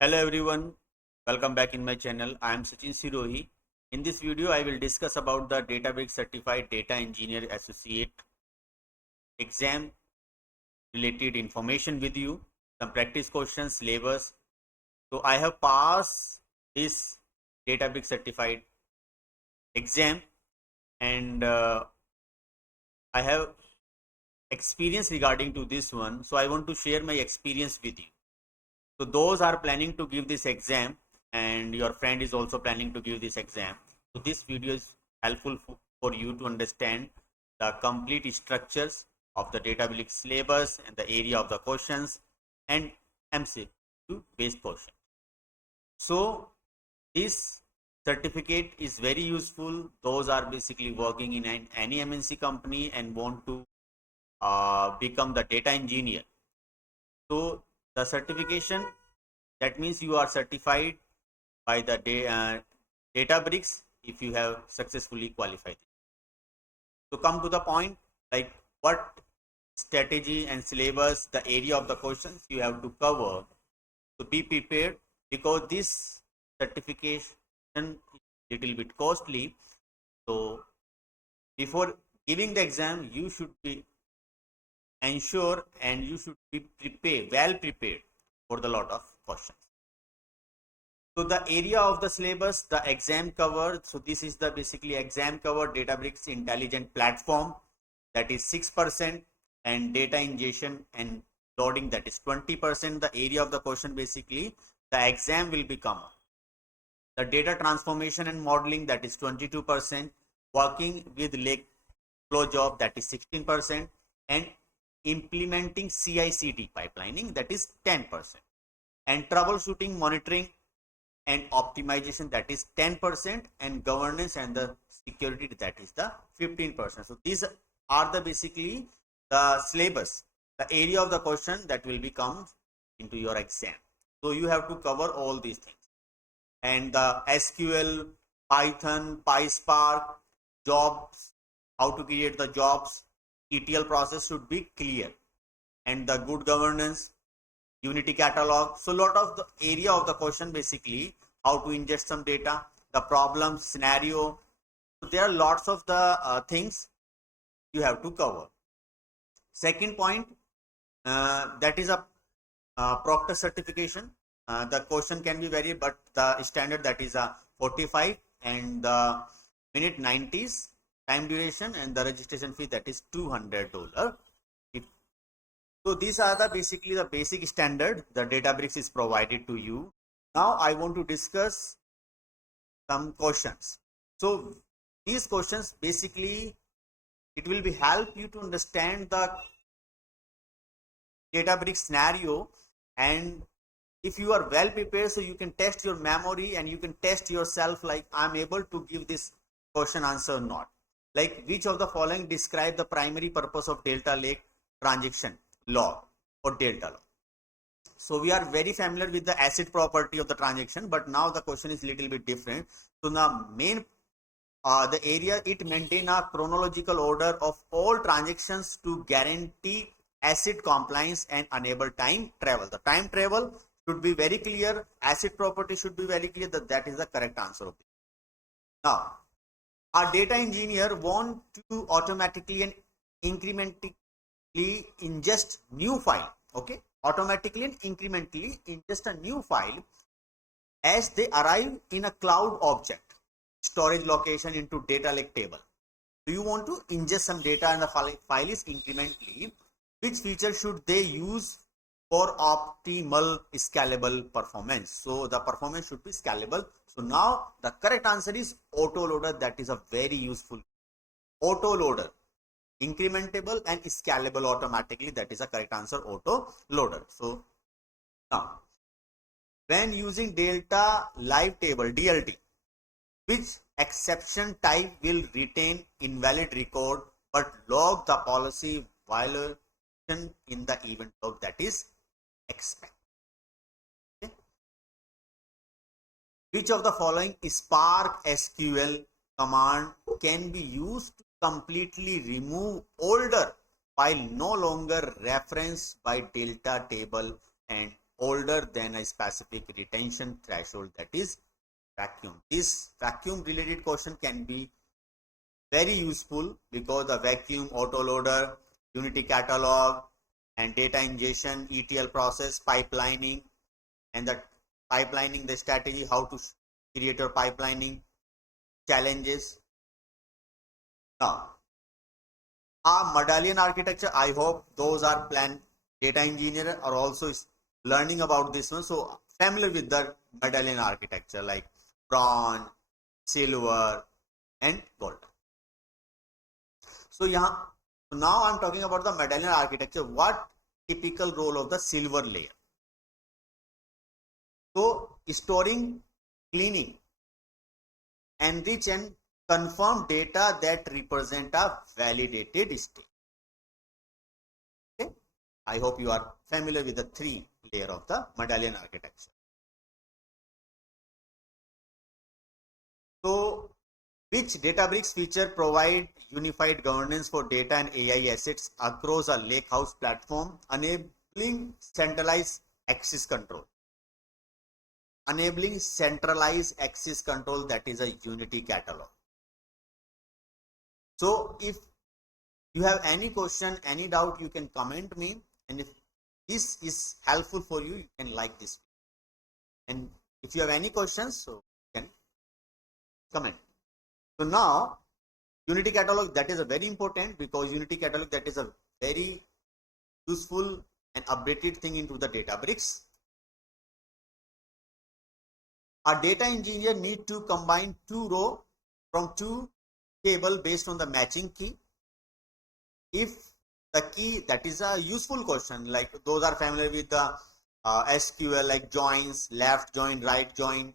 Hello everyone, welcome back in my channel. I am Sachin Sirohi. In this video, I will discuss about the Databricks Certified Data Engineer Associate exam related information with you, some practice questions, syllabus. So I have passed this Databricks Certified exam and I have experience regarding to this one. So I want to share my experience with you. So those are planning to give this exam and your friend is also planning to give this exam. So this video is helpful for you to understand the complete structures of the Databricks syllabus and the area of the questions and MCQ based question. So this certificate is very useful. Those are basically working in any MNC company and want to become the data engineer. So the certification, that means you are certified by the Databricks if you have successfully qualified. So come to the point, like what strategy and syllabus, the area of the questions you have to cover. So be prepared because this certification is little bit costly. So before giving the exam, you should be ensure and you should be well prepared for the lot of questions. So the area of the syllabus, the exam cover. So this is the basically exam cover Databricks intelligent platform, that is 6%, and data ingestion and loading, that is 20%. The area of the question basically the exam will become the data transformation and modeling, that is 22%, working with lake flow job, that is 16%, and implementing CI/CD pipelining, that is 10%, and troubleshooting, monitoring and optimization, that is 10%, and governance and the security, that is the 15%. So these are the basically the syllabus, the area of the question that will be comes into your exam. So you have to cover all these things, and the SQL, Python, PySpark, jobs, how to create the jobs, ETL process should be clear, and the good governance, Unity catalog. So lot of the area of the question basically how to ingest some data, the problem scenario. So there are lots of the things you have to cover. Second point, that is a proctor certification. The question can be varied, but the standard, that is a 45, and the minute 90s time duration, and the registration fee, that is $200. So these are the basically the basic standard the Databricks is provided to you. Now I want to discuss some questions. So these questions basically it will be help you to understand the Databricks scenario, and if you are well prepared, so you can test your memory and you can test yourself like I'm able to give this question answer or not. Like which of the following describe the primary purpose of delta lake transaction log or delta log. So we are very familiar with the ACID property of the transaction, but now the question is little bit different. So the main the area, it maintain a chronological order of all transactions to guarantee ACID compliance and enable time travel. The time travel should be very clear. ACID property should be very clear. That is the correct answer of it. Now, our data engineer want to automatically and incrementally ingest new file. Okay, automatically and incrementally ingest a new file as they arrive in a cloud object storage location into data lake table. Do you want to ingest some data and the file is incrementally? Which feature should they use for optimal scalable performance? So the performance should be scalable. So now the correct answer is autoloader. That is a very useful autoloader, incrementable and scalable automatically. That is a correct answer, autoloader. So now when using data live table DLT, which exception type will retain invalid record but log the policy violation in the event log, that is expect. Okay. Which of the following Spark SQL command can be used to completely remove older file no longer referenced by delta table and older than a specific retention threshold, that is vacuum. This vacuum related question can be very useful because the vacuum, autoloader, Unity catalog, and data ingestion, ETL process, pipelining, and the pipelining, the strategy, how to create your pipelining, challenges. Now, our medallion architecture, I hope those are planned data engineer are also learning about this one. So familiar with the medallion architecture like bronze, silver, and gold. So now I'm talking about the medallion architecture. What typical role of the silver layer? So storing, cleaning, enrich and confirm data that represent a validated state. Okay, I hope you are familiar with the 3 layer of the medallion architecture. So which Databricks feature provide unified governance for data and AI assets across a lakehouse platform, enabling centralized access control? Enabling centralized access control, that is a Unity catalog. So if you have any question, any doubt, you can comment me, and if this is helpful for you, you can like this. And if you have any questions, so you can comment. So now Unity catalog, that is a very important, because Unity catalog, that is a very useful and updated thing into the Databricks. A data engineer need to combine 2 row from 2 table based on the matching key. If the key, that is a useful question, like those are familiar with the SQL, like joins, left join, right join,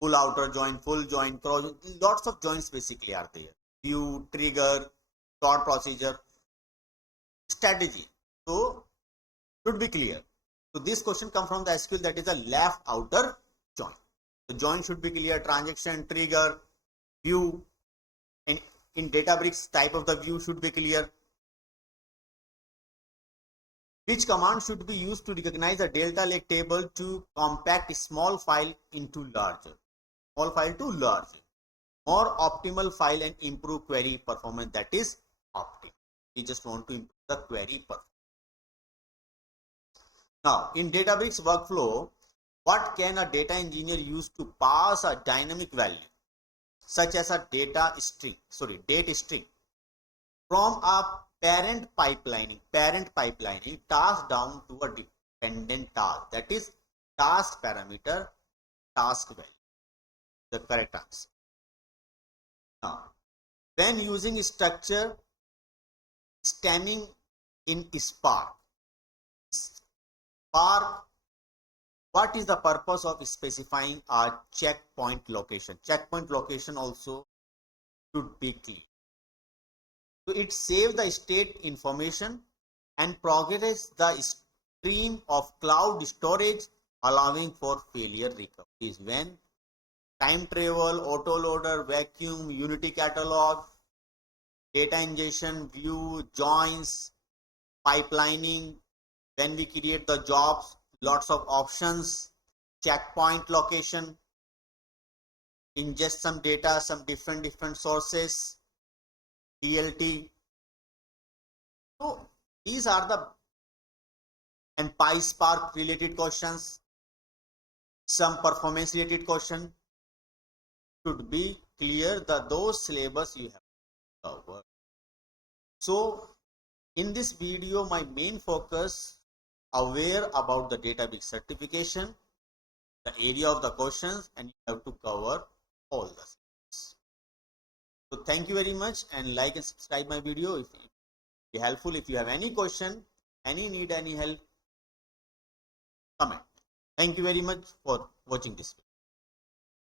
full outer join, full join, cross join, lots of joins basically are there. View, trigger, sort procedure, strategy. So should be clear. So this question comes from the SQL, that is a left outer join. The join should be clear, transaction, trigger, view, and in Databricks type of the view should be clear. Which command should be used to recognize a delta lake table to compact small file into larger? Small file to larger. More optimal file and improve query performance, that is optimal. We just want to improve the query performance. Now, in Databricks workflow, what can a data engineer use to pass a dynamic value, such as a date string, from a parent pipelining task down to a dependent task, that is task parameter, task value, the correct answer. Now, when using structure stemming in Spark, what is the purpose of specifying a checkpoint location? Checkpoint location also should be clear. So it saves the state information and progresses the stream of cloud storage, allowing for failure recovery. When time travel, autoloader, vacuum, Unity catalog, data ingestion, view, joins, pipelining, when we create the jobs, lots of options, checkpoint location, ingest some data, some different sources, DLT. So these are the, and PySpark related questions, some performance related question should be clear, those syllabus you have covered. So in this video, my main focus, aware about the Databricks certification, the area of the questions, and you have to cover all the steps. So thank you very much, and like and subscribe my video if it be helpful. If you have any question, any need, any help, comment. Thank you very much for watching this video.